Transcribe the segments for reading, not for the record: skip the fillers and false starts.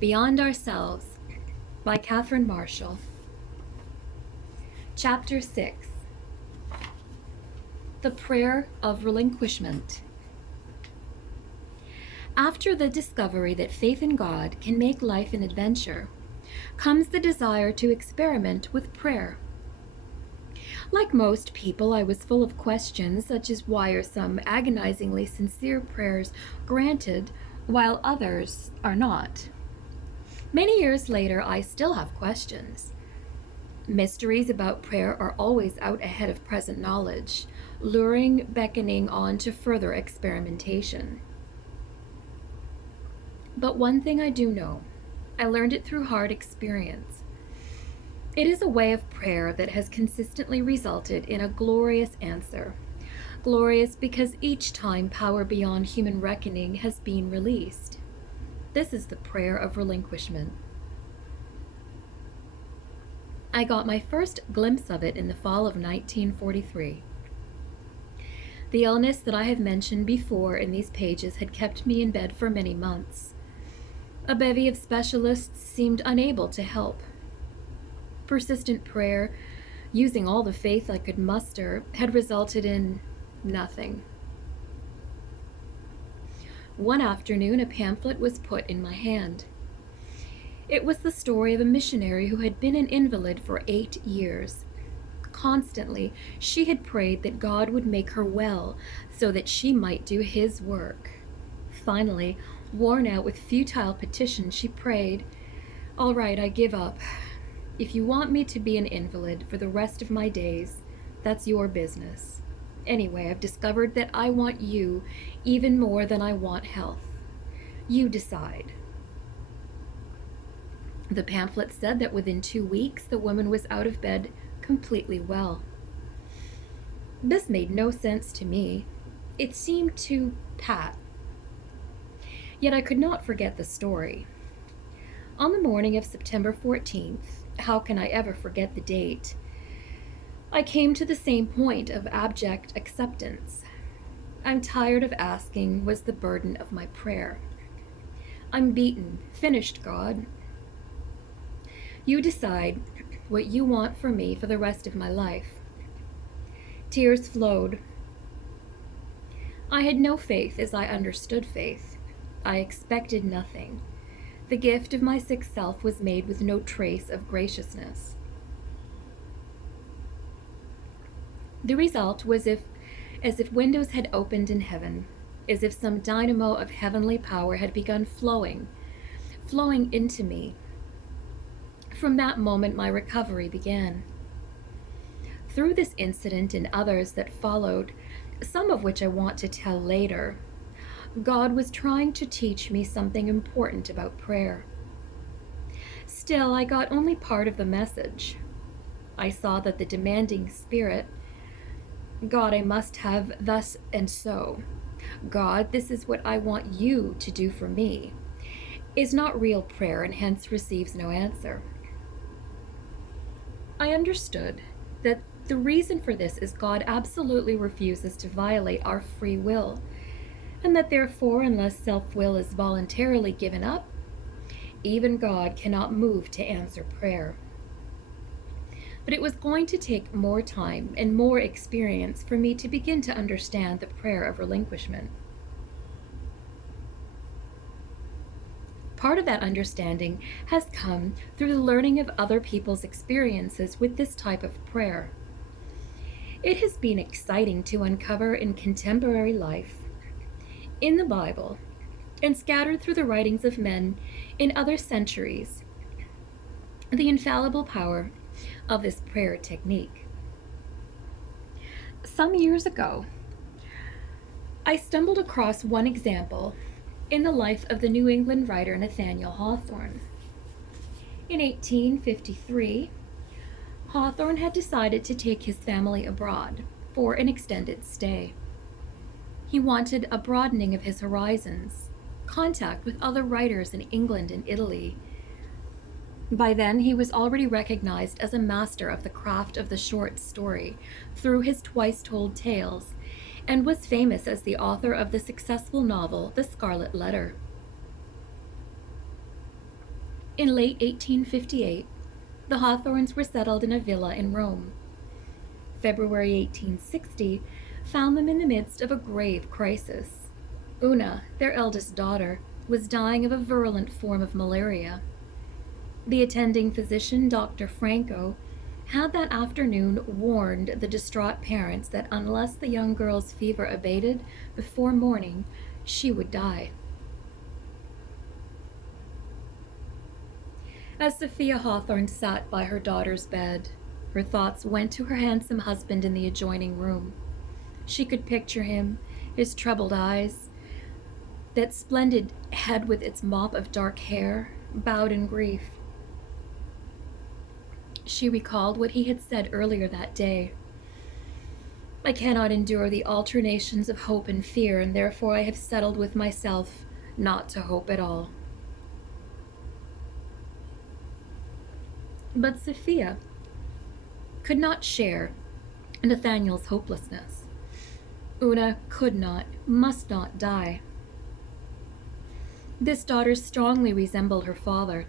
Beyond Ourselves by Catherine Marshall. Chapter 6. The Prayer of Relinquishment. After the discovery that faith in God can make life an adventure, comes the desire to experiment with prayer. Like most people, I was full of questions, such as why are some agonizingly sincere prayers granted while others are not? Many years later, I still have questions. Mysteries about prayer are always out ahead of present knowledge, luring, beckoning on to further experimentation. But one thing I do know, I learned it through hard experience. It is a way of prayer that has consistently resulted in a glorious answer. Glorious because each time power beyond human reckoning has been released. This is the prayer of relinquishment. I got my first glimpse of it in the fall of 1943. The illness that I have mentioned before in these pages had kept me in bed for many months. A bevy of specialists seemed unable to help. Persistent prayer, using all the faith I could muster, had resulted in nothing. One afternoon, a pamphlet was put in my hand. It was the story of a missionary who had been an invalid for 8 years. Constantly, she had prayed that God would make her well so that she might do His work. Finally, worn out with futile petitions, she prayed, "All right, I give up. If you want me to be an invalid for the rest of my days, that's your business. Anyway, I've discovered that I want you even more than I want health. You decide." The pamphlet said that within 2 weeks, the woman was out of bed completely well. This made no sense to me. It seemed too pat. Yet I could not forget the story. On the morning of September 14th, how can I ever forget the date? I came to the same point of abject acceptance. "I'm tired of asking," was the burden of my prayer. "I'm beaten, finished, God. You decide what you want for me for the rest of my life." Tears flowed. I had no faith as I understood faith. I expected nothing. The gift of my sick self was made with no trace of graciousness. The result was as if windows had opened in heaven, as if some dynamo of heavenly power had begun flowing into me. From that moment, my recovery began. Through this incident and others that followed, some of which I want to tell later, God was trying to teach me something important about prayer. Still, I got only part of the message. I saw that the demanding spirit, "God, I must have thus and so. God, this is what I want you to do for me," is not real prayer and hence receives no answer. I understood that the reason for this is God absolutely refuses to violate our free will, and that therefore, unless self-will is voluntarily given up, even God cannot move to answer prayer. But it was going to take more time and more experience for me to begin to understand the prayer of relinquishment. Part of that understanding has come through the learning of other people's experiences with this type of prayer. It has been exciting to uncover in contemporary life, in the Bible, and scattered through the writings of men in other centuries, the infallible power of this prayer technique. Some years ago, I stumbled across one example in the life of the New England writer Nathaniel Hawthorne. In 1853, Hawthorne had decided to take his family abroad for an extended stay. He wanted a broadening of his horizons, contact with other writers in England and Italy. By then, he was already recognized as a master of the craft of the short story through his twice-told tales, and was famous as the author of the successful novel The Scarlet Letter. In late 1858, the Hawthornes were settled in a villa in Rome. February 1860 found them in the midst of a grave crisis. Una, their eldest daughter, was dying of a virulent form of malaria. The attending physician, Dr. Franco, had that afternoon warned the distraught parents that unless the young girl's fever abated before morning, she would die. As Sophia Hawthorne sat by her daughter's bed, her thoughts went to her handsome husband in the adjoining room. She could picture him, his troubled eyes, that splendid head with its mop of dark hair, bowed in grief. She recalled what he had said earlier that day. I cannot endure the alternations of hope and fear, and therefore I have settled with myself not to hope at all. But Sophia could not share Nathaniel's hopelessness. Una could not, must not die. This daughter strongly resembled her father,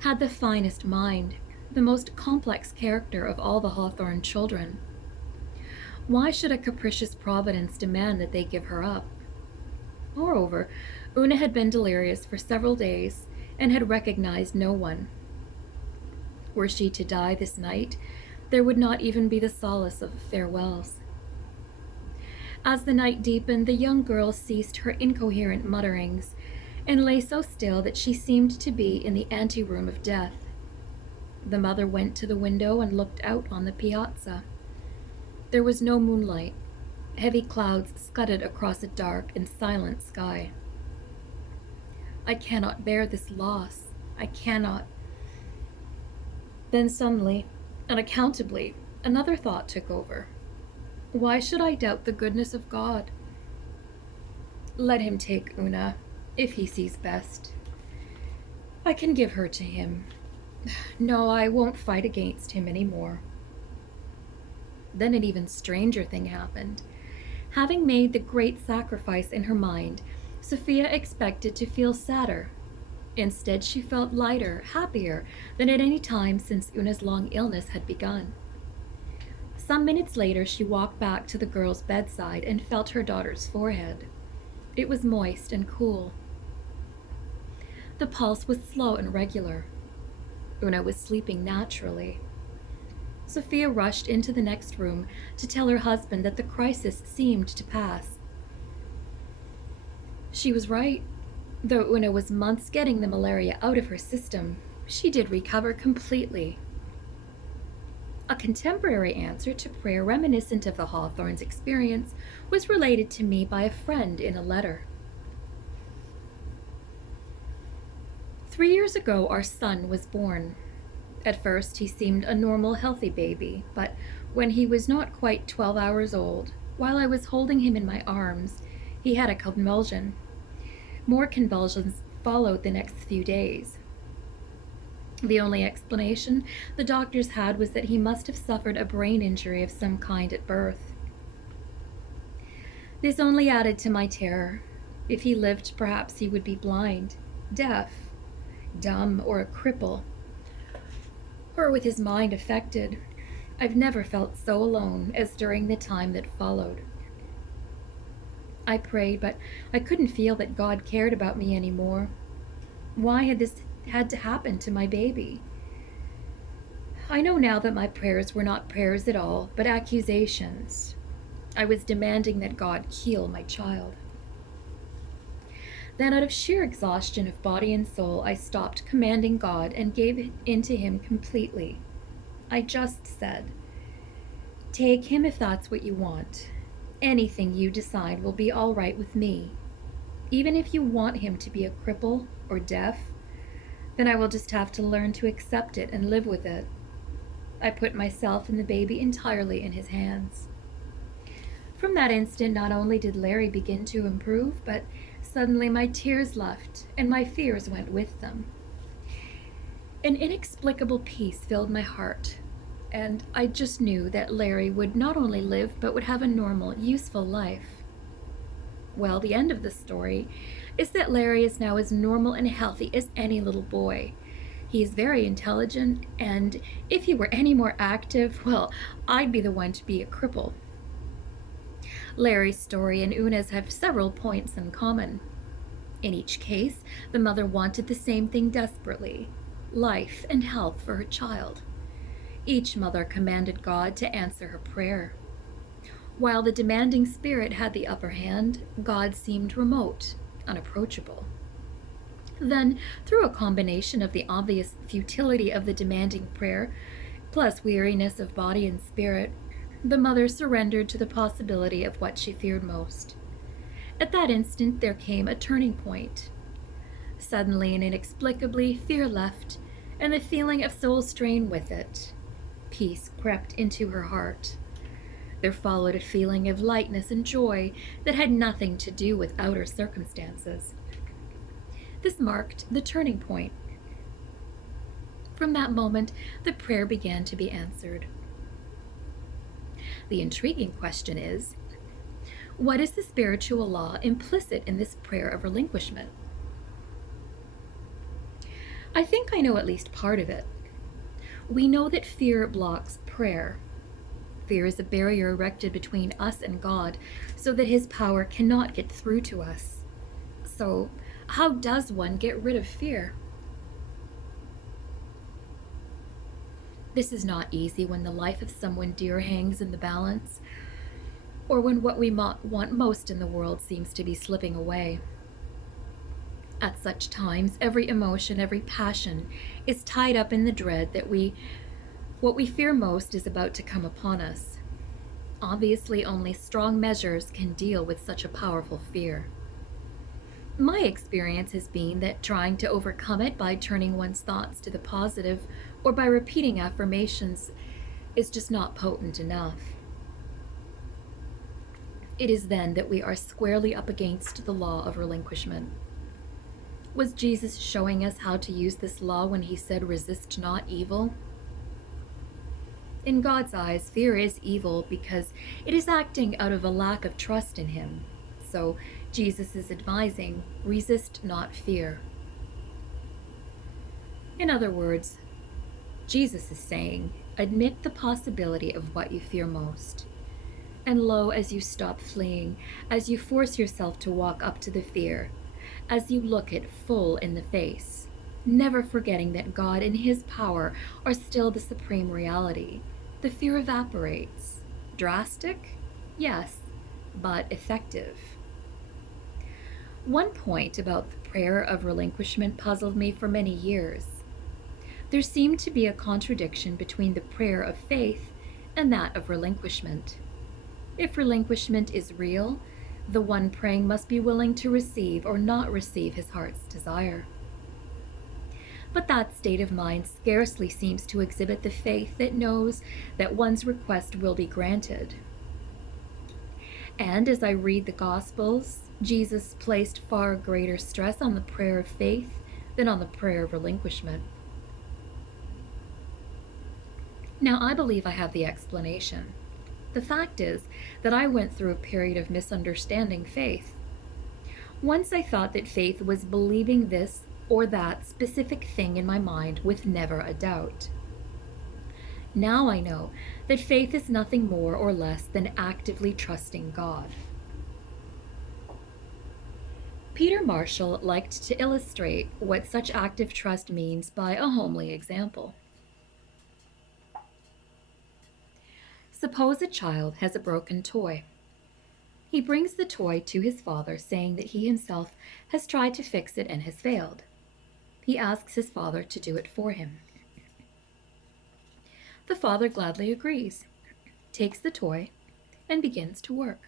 had the finest mind, the most complex character of all the Hawthorne children. Why should a capricious providence demand that they give her up? Moreover, Una had been delirious for several days and had recognized no one. Were she to die this night, there would not even be the solace of farewells. As the night deepened, the young girl ceased her incoherent mutterings and lay so still that she seemed to be in the anteroom of death. The mother went to the window and looked out on the piazza. There was no moonlight. Heavy clouds scudded across a dark and silent sky. I cannot bear this loss. I cannot. Then suddenly, unaccountably, another thought took over. Why should I doubt the goodness of God? Let him take Una, if he sees best. I can give her to him. No, I won't fight against him any more. Then an even stranger thing happened. Having made the great sacrifice in her mind, Sophia expected to feel sadder. Instead, she felt lighter, happier than at any time since Una's long illness had begun. Some minutes later, she walked back to the girl's bedside and felt her daughter's forehead. It was moist and cool. The pulse was slow and regular. Una was sleeping naturally. Sophia rushed into the next room to tell her husband that the crisis seemed to pass. She was right. Though Una was months getting the malaria out of her system, she did recover completely. A contemporary answer to prayer reminiscent of the Hawthornes' experience was related to me by a friend in a letter. 3 years ago, our son was born. At first, he seemed a normal, healthy baby, but when he was not quite 12 hours old, while I was holding him in my arms, he had a convulsion. More convulsions followed the next few days. The only explanation the doctors had was that he must have suffered a brain injury of some kind at birth. This only added to my terror. If he lived, perhaps he would be blind, deaf, dumb, or a cripple, or with his mind affected. I've never felt so alone as during the time that followed. I prayed, but I couldn't feel that God cared about me anymore. Why had this had to happen to my baby? I know now that my prayers were not prayers at all, but accusations. I was demanding that God heal my child. Then, out of sheer exhaustion of body and soul, I stopped commanding God and gave in to him completely. I just said, "Take him if that's what you want. Anything you decide will be all right with me. Even if you want him to be a cripple or deaf, then I will just have to learn to accept it and live with it." I put myself and the baby entirely in his hands. From that instant, not only did Larry begin to improve, but suddenly my tears left and my fears went with them. An inexplicable peace filled my heart, and I just knew that Larry would not only live, but would have a normal, useful life. Well, the end of the story is that Larry is now as normal and healthy as any little boy. He is very intelligent, and if he were any more active, well, I'd be the one to be a cripple. Larry's story and Una's have several points in common. In each case, the mother wanted the same thing desperately: life and health for her child. Each mother commanded God to answer her prayer. While the demanding spirit had the upper hand, God seemed remote, unapproachable. Then, through a combination of the obvious futility of the demanding prayer, plus weariness of body and spirit, the mother surrendered to the possibility of what she feared most. At that instant, there came a turning point. Suddenly and inexplicably, fear left, and the feeling of soul strain with it. Peace crept into her heart. There followed a feeling of lightness and joy that had nothing to do with outer circumstances. This marked the turning point. From that moment, the prayer began to be answered. The intriguing question is, what is the spiritual law implicit in this prayer of relinquishment? I think I know at least part of it. We know that fear blocks prayer. Fear is a barrier erected between us and God so that His power cannot get through to us. So, how does one get rid of fear? This is not easy when the life of someone dear hangs in the balance, or when what we want most in the world seems to be slipping away. At such times, every emotion, every passion is tied up in the dread that what we fear most is about to come upon us. Obviously, only strong measures can deal with such a powerful fear. My experience has been that trying to overcome it by turning one's thoughts to the positive or by repeating affirmations is just not potent enough. It is then that we are squarely up against the law of relinquishment. Was Jesus showing us how to use this law when He said, "Resist not evil"? In God's eyes, fear is evil because it is acting out of a lack of trust in Him. So Jesus is advising, resist not fear. In other words, Jesus is saying, admit the possibility of what you fear most. And lo, as you stop fleeing, as you force yourself to walk up to the fear, as you look it full in the face, never forgetting that God and His power are still the supreme reality, the fear evaporates. Drastic? Yes, but effective. One point about the prayer of relinquishment puzzled me for many years. There seemed to be a contradiction between the prayer of faith and that of relinquishment. If relinquishment is real, the one praying must be willing to receive or not receive his heart's desire. But that state of mind scarcely seems to exhibit the faith that knows that one's request will be granted. And as I read the Gospels, Jesus placed far greater stress on the prayer of faith than on the prayer of relinquishment. Now, I believe I have the explanation. The fact is that I went through a period of misunderstanding faith. Once I thought that faith was believing this or that specific thing in my mind with never a doubt. Now I know that faith is nothing more or less than actively trusting God. Peter Marshall liked to illustrate what such active trust means by a homely example. Suppose a child has a broken toy. He brings the toy to his father, saying that he himself has tried to fix it and has failed. He asks his father to do it for him. The father gladly agrees, takes the toy, and begins to work.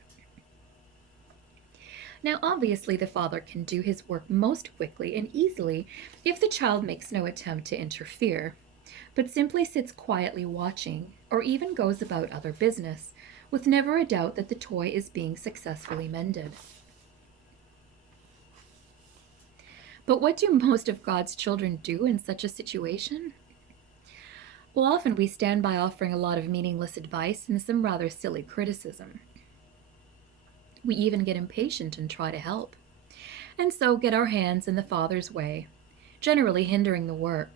Now, obviously, the father can do his work most quickly and easily if the child makes no attempt to interfere, but simply sits quietly watching, or even goes about other business, with never a doubt that the toy is being successfully mended. But what do most of God's children do in such a situation? Well, often we stand by offering a lot of meaningless advice and some rather silly criticism. We even get impatient and try to help. and so get our hands in the Father's way, generally hindering the work.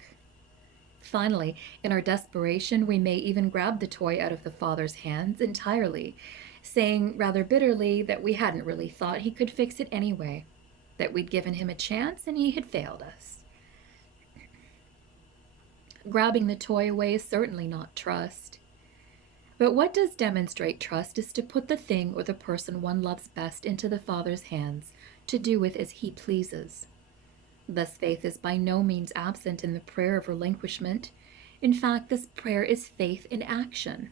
Finally, in our desperation, we may even grab the toy out of the Father's hands entirely, saying rather bitterly that we hadn't really thought he could fix it anyway, that we'd given him a chance and he had failed us. Grabbing the toy away is certainly not trust. But what does demonstrate trust is to put the thing or the person one loves best into the Father's hands to do with as he pleases. Thus, faith is by no means absent in the prayer of relinquishment. In fact, this prayer is faith in action.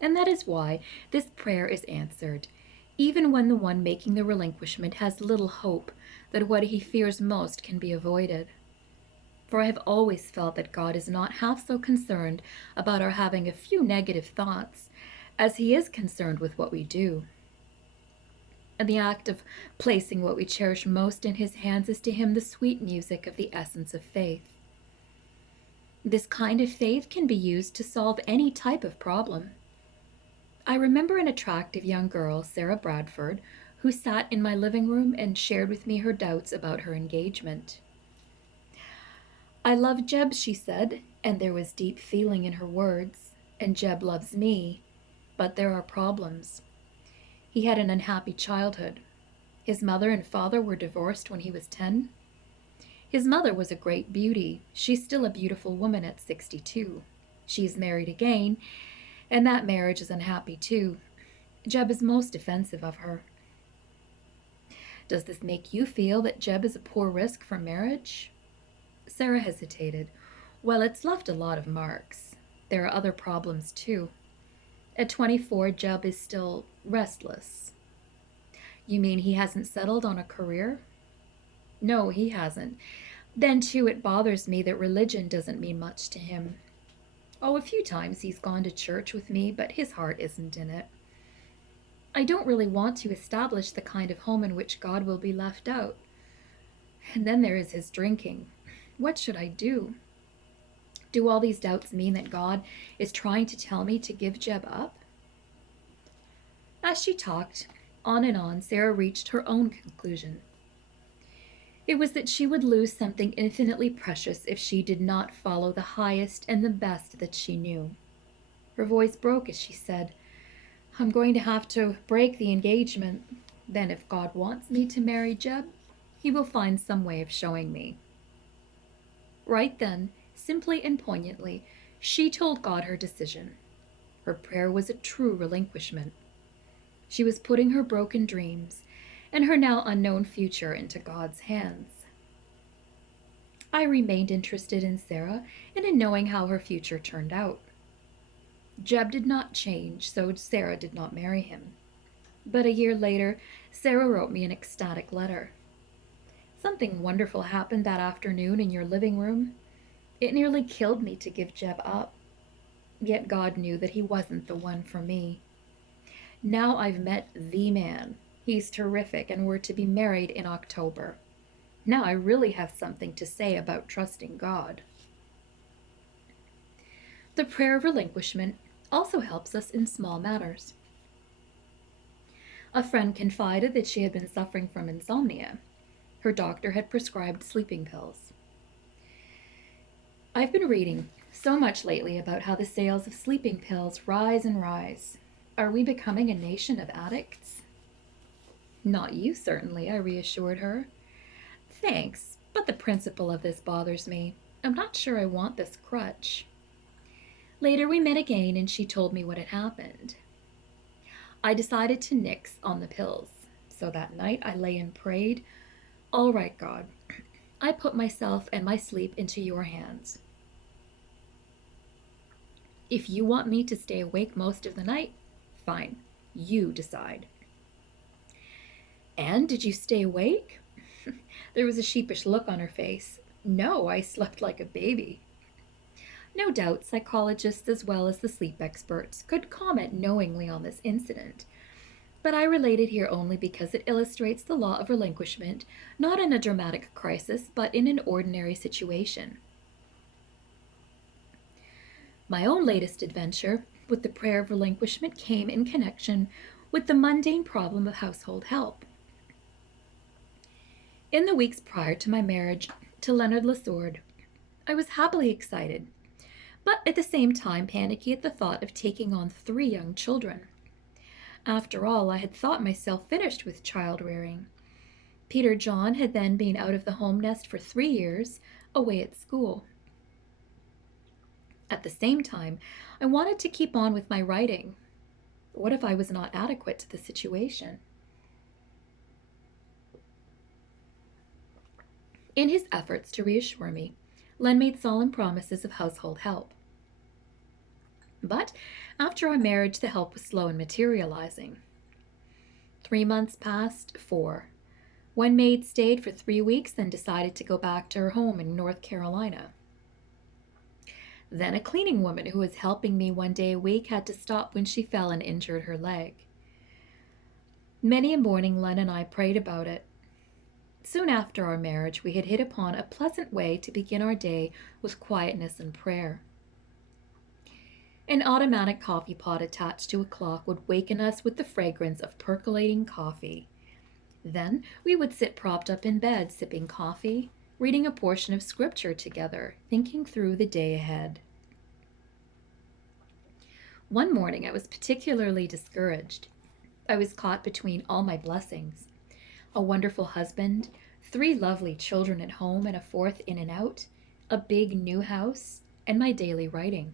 And that is why this prayer is answered, even when the one making the relinquishment has little hope that what he fears most can be avoided. For I have always felt that God is not half so concerned about our having a few negative thoughts as he is concerned with what we do. And the act of placing what we cherish most in his hands is to him the sweet music of the essence of faith. This kind of faith can be used to solve any type of problem. I remember an attractive young girl, Sarah Bradford, who sat in my living room and shared with me her doubts about her engagement. "I love Jeb," she said, and there was deep feeling in her words, "and Jeb loves me, but there are problems. He had an unhappy childhood. His mother and father were divorced when he was 10. His mother was a great beauty. She's still a beautiful woman at 62. She's married again, and that marriage is unhappy too. Jeb is most defensive of her." "Does this make you feel that Jeb is a poor risk for marriage?" Sarah hesitated. "Well, it's left a lot of marks. There are other problems too. At 24, Jeb is still restless." "You mean he hasn't settled on a career?" "No, he hasn't. Then, too, it bothers me that religion doesn't mean much to him. Oh, a few times he's gone to church with me, but his heart isn't in it. I don't really want to establish the kind of home in which God will be left out. And then there is his drinking. What should I do? Do all these doubts mean that God is trying to tell me to give Jeb up?" As she talked on and on, Sarah reached her own conclusion. It was that she would lose something infinitely precious if she did not follow the highest and the best that she knew. Her voice broke as she said, "I'm going to have to break the engagement. Then if God wants me to marry Jeb, he will find some way of showing me." Right then, simply and poignantly, she told God her decision. Her prayer was a true relinquishment. She was putting her broken dreams and her now unknown future into God's hands. I remained interested in Sarah and in knowing how her future turned out. Jeb did not change, so Sarah did not marry him. But a year later, Sarah wrote me an ecstatic letter. "Something wonderful happened that afternoon in your living room. It nearly killed me to give Jeb up. Yet God knew that he wasn't the one for me. Now I've met the man. He's terrific, and we're to be married in October. Now I really have something to say about trusting God." The prayer of relinquishment also helps us in small matters. A friend confided that she had been suffering from insomnia. Her doctor had prescribed sleeping pills. "I've been reading so much lately about how the sales of sleeping pills rise and rise. Are we becoming a nation of addicts?" "Not you, certainly," I reassured her. "Thanks, but the principle of this bothers me. I'm not sure I want this crutch." Later we met again and she told me what had happened. I decided to nix on the pills. So that night I lay and prayed, "All right, God, I put myself and my sleep into your hands. If you want me to stay awake most of the night, fine. You decide." "And did you stay awake?" There was a sheepish look on her face. "No, I slept like a baby." No doubt psychologists as well as the sleep experts could comment knowingly on this incident, but I relate it here only because it illustrates the law of relinquishment, not in a dramatic crisis, but in an ordinary situation. My own latest adventure with the prayer of relinquishment came in connection with the mundane problem of household help. In the weeks prior to my marriage to Leonard Lesord, I was happily excited, but at the same time panicky at the thought of taking on 3 young children. After all, I had thought myself finished with child rearing. Peter John had then been out of the home nest for 3 years, away at school. At the same time, I wanted to keep on with my writing. What if I was not adequate to the situation? In his efforts to reassure me, Len made solemn promises of household help. But after our marriage, the help was slow in materializing. 3 months passed, 4. One maid stayed for 3 weeks, then decided to go back to her home in North Carolina. Then a cleaning woman who was helping me one day a week had to stop when she fell and injured her leg. Many a morning Len and I prayed about it. Soon after our marriage, we had hit upon a pleasant way to begin our day with quietness and prayer. An automatic coffee pot attached to a clock would waken us with the fragrance of percolating coffee. Then we would sit propped up in bed, sipping coffee, reading a portion of scripture together, thinking through the day ahead. One morning I was particularly discouraged. I was caught between all my blessings: a wonderful husband, 3 lovely children at home and a 4th in and out, a big new house, and my daily writing.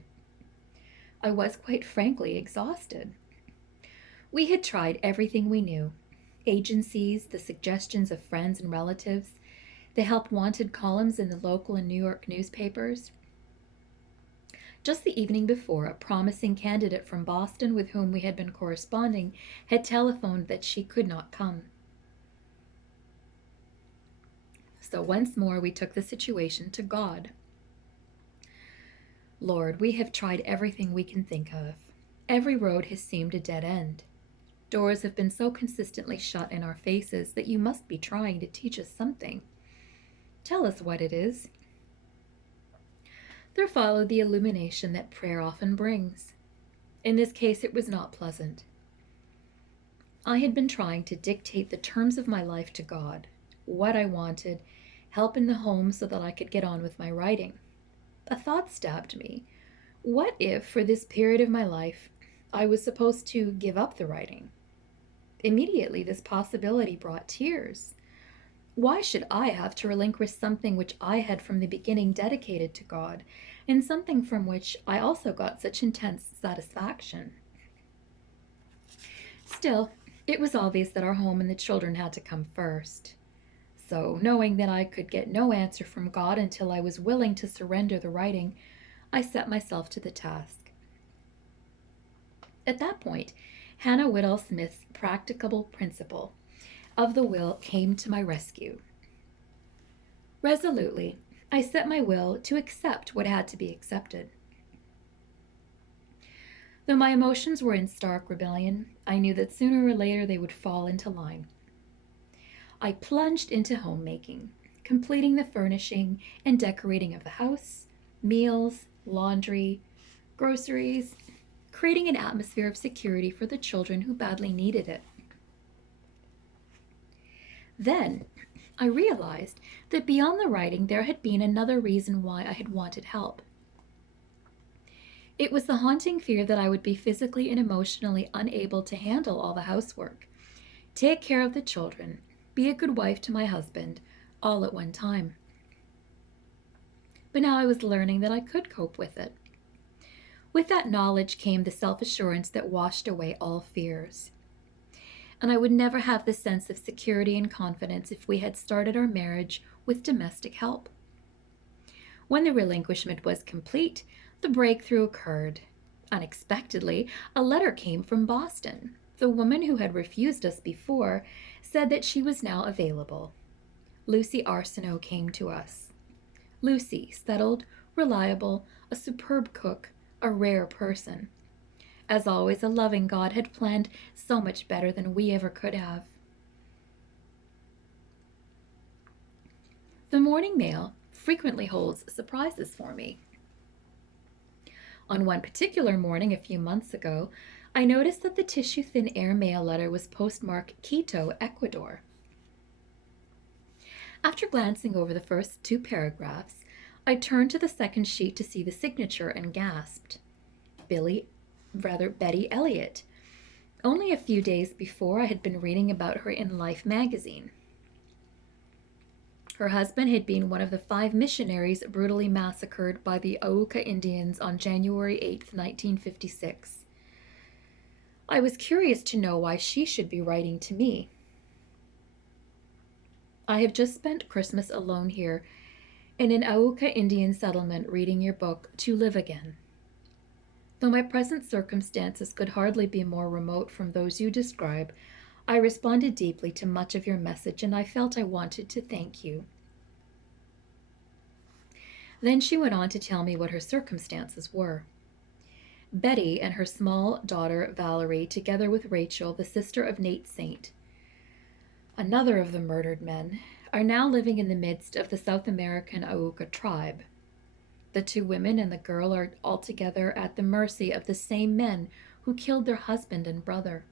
I was quite frankly exhausted. We had tried everything we knew: agencies, the suggestions of friends and relatives, the help wanted columns in the local and New York newspapers. Just the evening before, a promising candidate from Boston with whom we had been corresponding had telephoned that she could not come. So once more we took the situation to God. Lord, we have tried everything we can think of. Every road has seemed a dead end. Doors have been so consistently shut in our faces that you must be trying to teach us something. Tell us what it is. There followed the illumination that prayer often brings. In this case, it was not pleasant. I had been trying to dictate the terms of my life to God, what I wanted, help in the home so that I could get on with my writing. A thought stabbed me. What if, for this period of my life, I was supposed to give up the writing? Immediately, this possibility brought tears. Why should I have to relinquish something which I had from the beginning dedicated to God, and something from which I also got such intense satisfaction? Still, it was obvious that our home and the children had to come first. So, knowing that I could get no answer from God until I was willing to surrender the writing, I set myself to the task. At that point, Hannah Whitall Smith's practicable principle of the will came to my rescue. Resolutely, I set my will to accept what had to be accepted. Though my emotions were in stark rebellion, I knew that sooner or later they would fall into line. I plunged into homemaking, completing the furnishing and decorating of the house, meals, laundry, groceries, creating an atmosphere of security for the children who badly needed it. Then I realized that beyond the writing there had been another reason why I had wanted help. It was the haunting fear that I would be physically and emotionally unable to handle all the housework, take care of the children, be a good wife to my husband, all at one time. But now I was learning that I could cope with it. With that knowledge came the self-assurance that washed away all fears. And I would never have the sense of security and confidence if we had started our marriage with domestic help. When the relinquishment was complete, the breakthrough occurred. Unexpectedly, a letter came from Boston. The woman who had refused us before said that she was now available. Lucy Arsenault came to us. Lucy, settled, reliable, a superb cook, a rare person. As always, a loving God had planned so much better than we ever could have. The morning mail frequently holds surprises for me. On one particular morning a few months ago, I noticed that the tissue-thin air mail letter was postmarked Quito, Ecuador. After glancing over the first two paragraphs, I turned to the second sheet to see the signature and gasped. Betty Elliott. Only a few days before, I had been reading about her in Life magazine. Her husband had been one of the 5 missionaries brutally massacred by the Auca Indians on January 8, 1956. I was curious to know why she should be writing to me. I have just spent Christmas alone here in an Auca Indian settlement reading your book, To Live Again. Though my present circumstances could hardly be more remote from those you describe, I responded deeply to much of your message, and I felt I wanted to thank you. Then she went on to tell me what her circumstances were. Betty and her small daughter Valerie, together with Rachel, the sister of Nate Saint, another of the murdered men, are now living in the midst of the South American Auca tribe. The 2 women and the girl are altogether at the mercy of the same men who killed their husband and brother.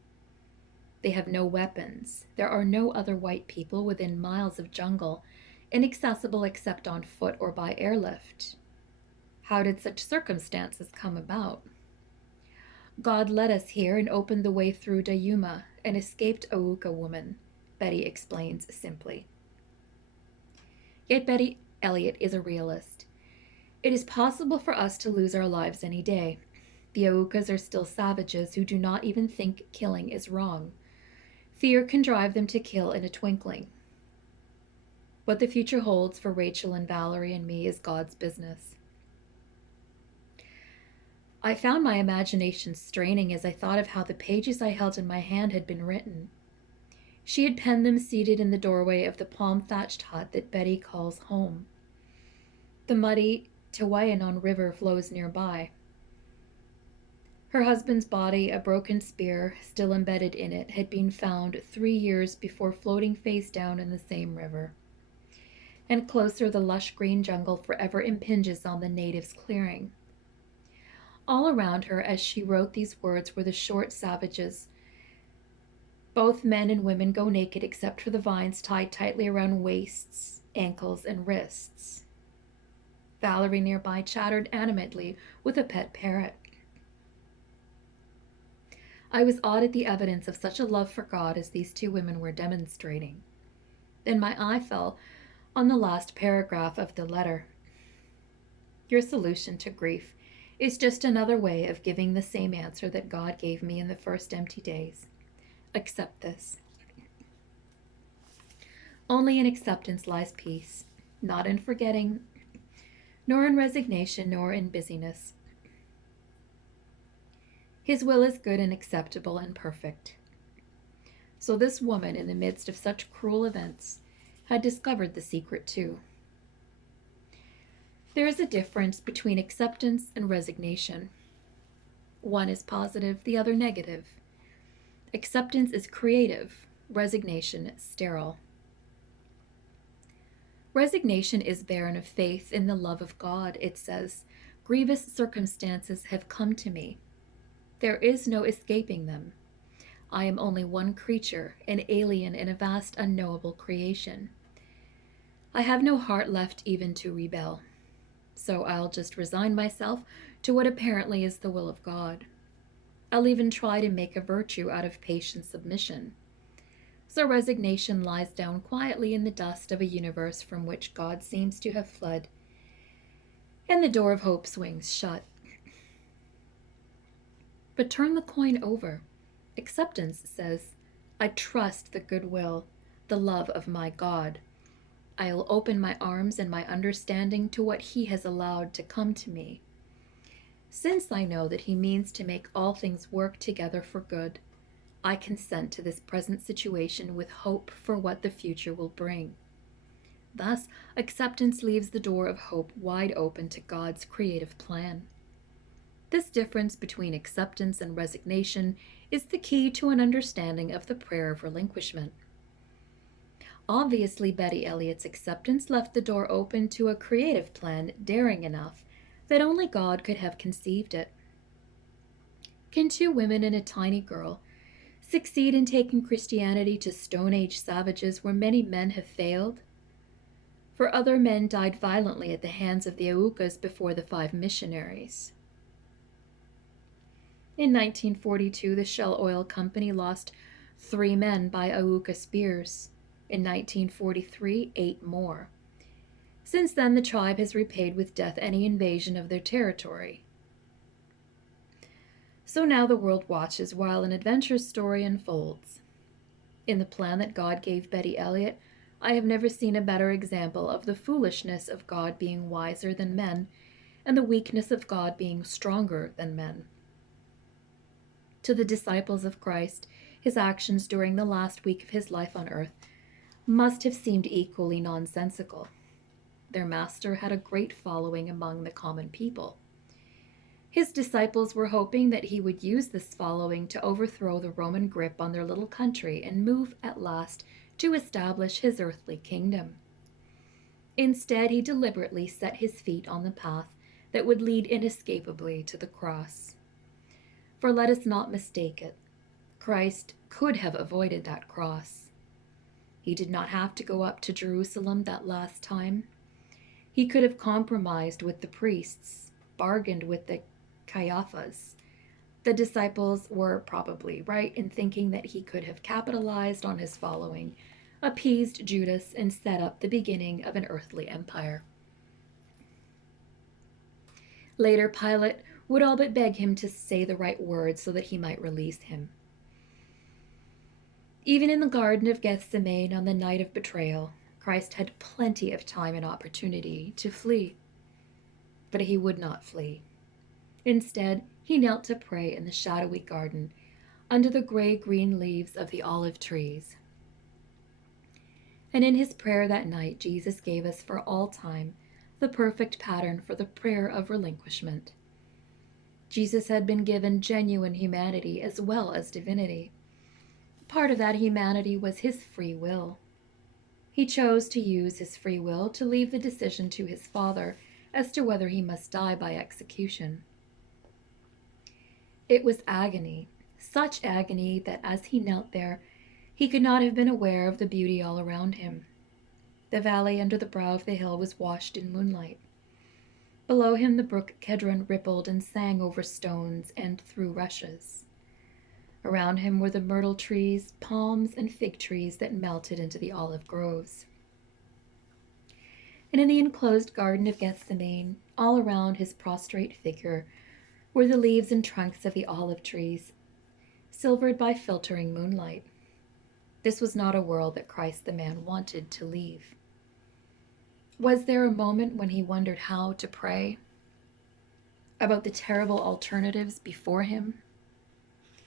They have no weapons. There are no other white people within miles of jungle, inaccessible except on foot or by airlift. How did such circumstances come about? God led us here and opened the way through Dayuma, an escaped Auca woman, Betty explains simply. Yet Betty Elliott is a realist. It is possible for us to lose our lives any day. The Aucas are still savages who do not even think killing is wrong. Fear can drive them to kill in a twinkling. What the future holds for Rachel and Valerie and me is God's business. I found my imagination straining as I thought of how the pages I held in my hand had been written. She had penned them seated in the doorway of the palm-thatched hut that Betty calls home. The muddy Tawayanon River flows nearby. Her husband's body, a broken spear still embedded in it, had been found 3 years before floating face down in the same river. And closer, the lush green jungle forever impinges on the natives' clearing. All around her, as she wrote these words, were the short savages. Both men and women go naked except for the vines tied tightly around waists, ankles, and wrists. Valerie nearby chattered animatedly with a pet parrot. I was awed at the evidence of such a love for God as these 2 women were demonstrating. Then my eye fell on the last paragraph of the letter. Your solution to grief is just another way of giving the same answer that God gave me in the first empty days. Accept this. Only in acceptance lies peace, not in forgetting, nor in resignation, nor in busyness. His will is good and acceptable and perfect. So this woman, in the midst of such cruel events, had discovered the secret too. There is a difference between acceptance and resignation. One is positive, the other negative. Acceptance is creative, resignation sterile. Resignation is barren of faith in the love of God. It says, grievous circumstances have come to me. There is no escaping them. I am only one creature, an alien in a vast unknowable creation. I have no heart left even to rebel. So I'll just resign myself to what apparently is the will of God. I'll even try to make a virtue out of patient submission. So resignation lies down quietly in the dust of a universe from which God seems to have fled, and the door of hope swings shut. But turn the coin over. Acceptance says, I trust the goodwill, the love of my God. I'll open my arms and my understanding to what He has allowed to come to me. Since I know that He means to make all things work together for good, I consent to this present situation with hope for what the future will bring. Thus, acceptance leaves the door of hope wide open to God's creative plan. This difference between acceptance and resignation is the key to an understanding of the prayer of relinquishment. Obviously, Betty Elliott's acceptance left the door open to a creative plan daring enough that only God could have conceived it. Can 2 women and a tiny girl succeed in taking Christianity to Stone Age savages where many men have failed? for other men died violently at the hands of the Aucas before the 5 missionaries. In 1942, the Shell Oil Company lost 3 men by Auca spears. In 1943, 8 more. Since then, the tribe has repaid with death any invasion of their territory. So now the world watches while an adventure story unfolds. In the plan that God gave Betty Elliott, I have never seen a better example of the foolishness of God being wiser than men and the weakness of God being stronger than men. To the disciples of Christ, his actions during the last week of his life on earth must have seemed equally nonsensical. Their master had a great following among the common people. His disciples were hoping that he would use this following to overthrow the Roman grip on their little country and move at last to establish his earthly kingdom. Instead, he deliberately set his feet on the path that would lead inescapably to the cross. For let us not mistake it, Christ could have avoided that cross. He did not have to go up to Jerusalem that last time. He could have compromised with the priests, bargained with the Caiaphas. The disciples were probably right in thinking that he could have capitalized on his following, appeased Judas, and set up the beginning of an earthly empire. Later, Pilate would all but beg him to say the right words so that he might release him. Even in the Garden of Gethsemane on the night of betrayal, Christ had plenty of time and opportunity to flee. But he would not flee. Instead, he knelt to pray in the shadowy garden under the gray-green leaves of the olive trees. And in his prayer that night, Jesus gave us for all time the perfect pattern for the prayer of relinquishment. Jesus had been given genuine humanity as well as divinity. Part of that humanity was his free will. He chose to use his free will to leave the decision to his Father as to whether he must die by execution. It was agony, such agony that as he knelt there, he could not have been aware of the beauty all around him. The valley under the brow of the hill was washed in moonlight. Below him the brook Kedron rippled and sang over stones and through rushes. Around him were the myrtle trees, palms, and fig trees that melted into the olive groves. And in the enclosed garden of Gethsemane, all around his prostrate figure, were the leaves and trunks of the olive trees, silvered by filtering moonlight. This was not a world that Christ the man wanted to leave. Was there a moment when he wondered how to pray? About the terrible alternatives before him?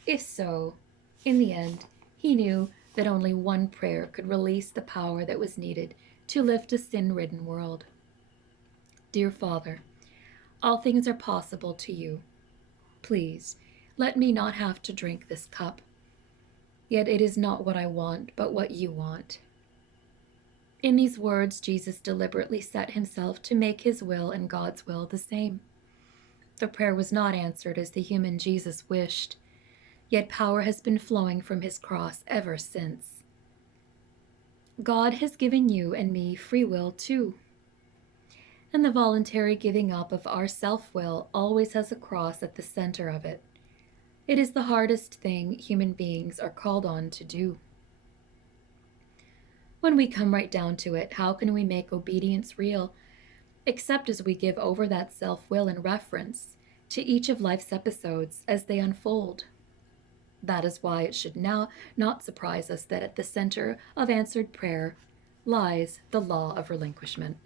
If so, in the end, he knew that only one prayer could release the power that was needed to lift a sin-ridden world. Dear Father, all things are possible to you. Please, let me not have to drink this cup. Yet it is not what I want, but what you want. In these words, Jesus deliberately set himself to make his will and God's will the same. The prayer was not answered as the human Jesus wished, yet power has been flowing from his cross ever since. God has given you and me free will too. And the voluntary giving up of our self-will always has a cross at the center of it. It is the hardest thing human beings are called on to do. When we come right down to it, how can we make obedience real, except as we give over that self-will in reference to each of life's episodes as they unfold? That is why it should now not surprise us that at the center of answered prayer lies the law of relinquishment.